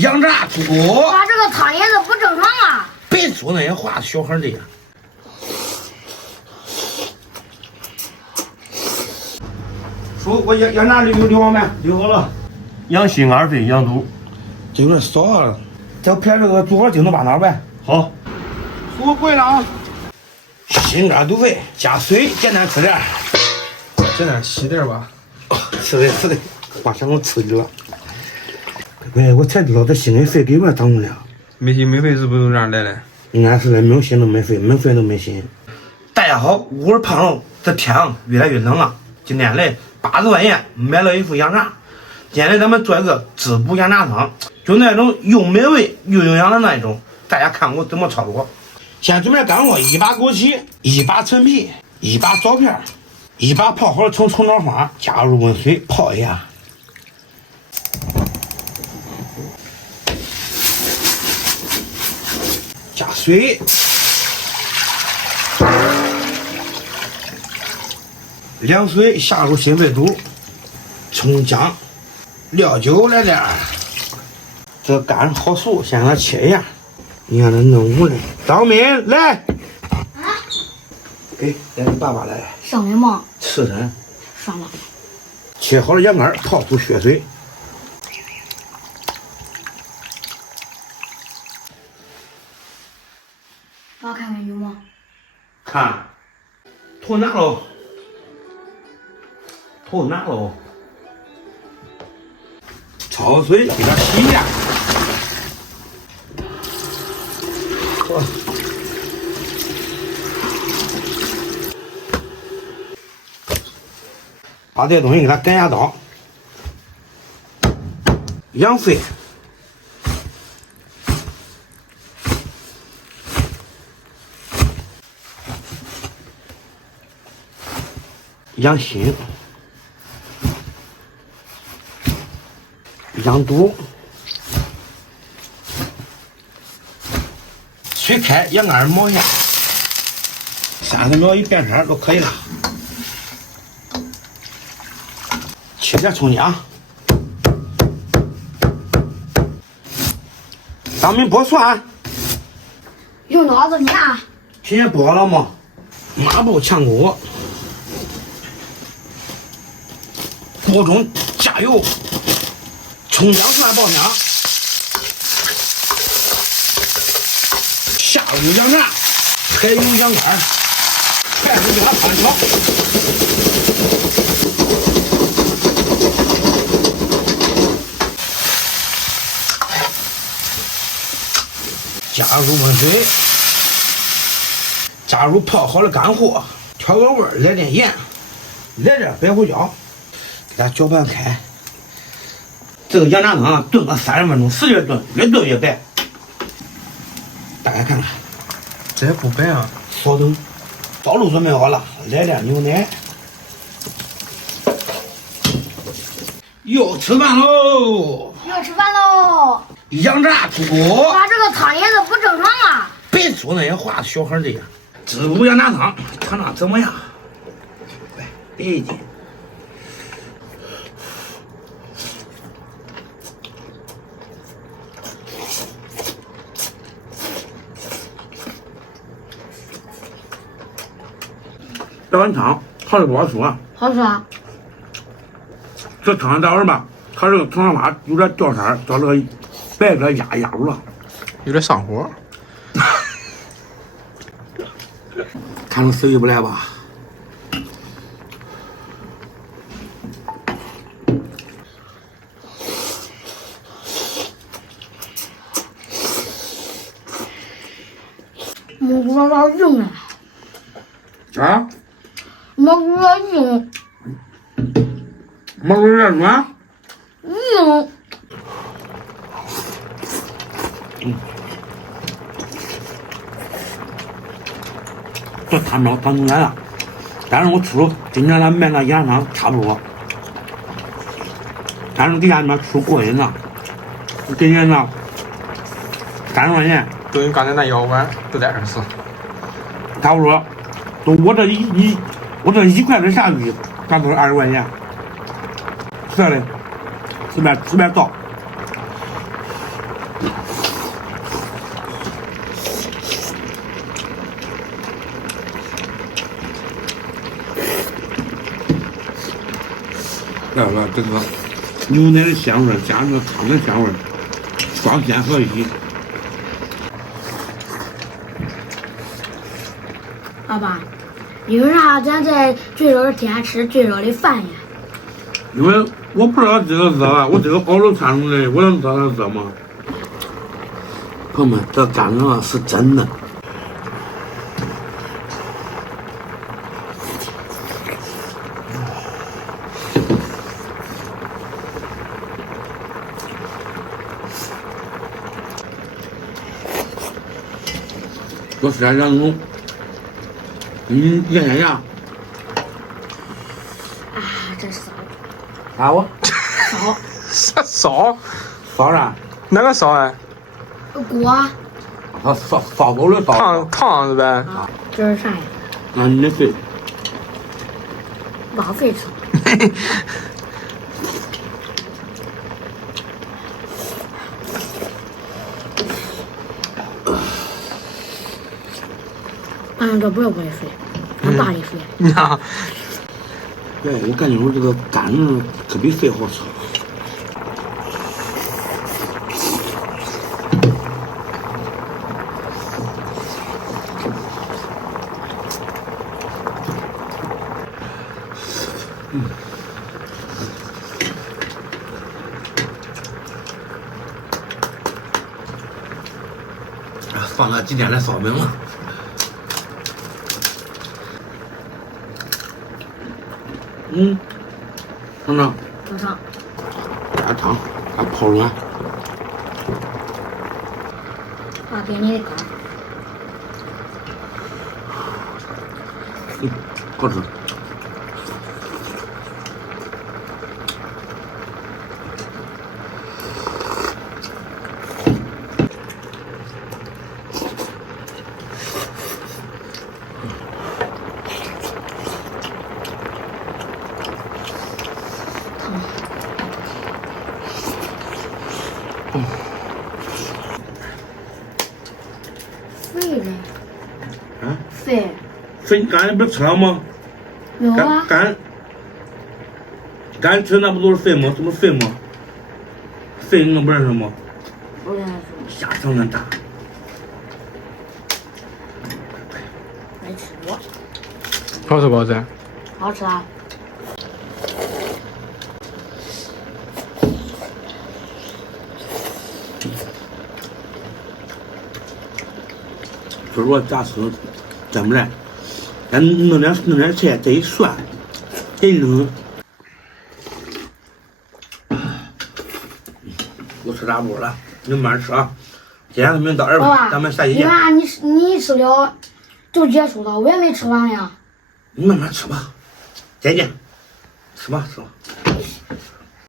羊杂猪骨。爸，这个汤颜色不正常啊！别说那些话，小孩的呀。叔，我羊杂留好没？留好了。羊心2肺，羊肚。这有点少了，再撇这个猪肝筋头巴脑呗。好。叔贵了啊！心肝肚肺加水，简单吃点。简单吃点吧。是的，花钱我刺激了。哎，我才知道这心理费给我涨了。没心没肺是不是都这样来的？应该是的，没有心都没肺，没肺都没心。大家好，我是胖龙。这天越来越冷了，今天来80块钱买了一副羊杂。今天咱们做一个滋补羊杂汤，就那种又美味又营养的那一种。大家看我怎么操作。先准备干货：1把枸杞，1把陈皮，1把枣片，1把泡好的葱姜花，加入温水泡一下。加水，凉水下入心肺肚，葱姜、料酒来点儿。这肝好熟，先给它切一下。你看这嫩糊的，张敏来，啊，给你爸爸来，上面吗？刺身上了。切好的羊肝泡出血水。爸，看看有吗？看，头拿喽，头拿喽，焯水给它洗一下。把这东西给它改下刀，羊肺。羊心、羊肚，水开，羊肝冒一下，30秒一变色就可以了。切点葱姜，当面剥蒜，用刀子捏啊。今天剥了吗？抹布炝锅。锅中加油，葱姜蒜爆香，下入羊杂，还有羊肝，全部给它翻炒。加入温水，加入泡好的干货，调个味儿，来点盐，来点白胡椒。给它搅拌开，这个羊杂汤炖个30分钟，使劲炖，越炖越白。大家看看，这不白啊！稍等，灶炉准备好了，来点牛奶。又吃饭喽！要吃饭喽！羊杂猪骨。爸，这个汤颜色不正常啊！别说那些话，小孩的呀。滋补羊杂汤，看那怎么样？来，别急。这碗汤好的不好说，好吃啊！这汤待会儿吧，它这个葱姜花有点掉色儿，叫这个白的压住了，有点上火。看着食欲不来吧？蘑菇有点硬啊！啊？蘑菇有点硬，蘑菇有点软。硬。这汤没汤出来了，但是我吃了今天咱卖那羊汤差不多，但是给家里面吃过瘾了。今年呢，30块钱，就跟刚才那1碗都在这是。差不多，都我这一块钱下去，咱都是20块钱，是的，随便倒。来了，这个牛奶的香味加上汤的香味，双鲜合一。爸爸，你为啥咱在最热的天吃最热的饭呀？因为我不知道这个热啊，我这个熬了3种的，我能知道它热吗？朋友们，这干粮啊是真的。多吃点羊肉，咽牙。啊，真骚！啥我？骚啥烧？烧啥？哪个烧哎？锅烧狗的烧。烫是呗？啊，这是啥呀？那你的肺。浪费吃。这不是我的水，俺爸的水。呀，对，我感觉我这个干粮可比肺好吃。放了几天的烧饼了。尝尝。尝尝。加汤，还泡软。爸，给你的干。好吃。肺嘞？啊？肺？肺你刚才不是吃了吗？没有啊。干吃那不都是肺吗？这不是肺吗？肺你能不认识吗？不认识。下声很大。没吃过。好吃不好吃？好吃啊。就是说咋吃真不来，咱弄点菜再一涮，再一扔。我吃大锅了，你们慢吃啊。今天咱们到这吧，咱们下期见。你看你吃了就结束了，我也没吃完呀。你慢慢吃吧，再见。吃吧。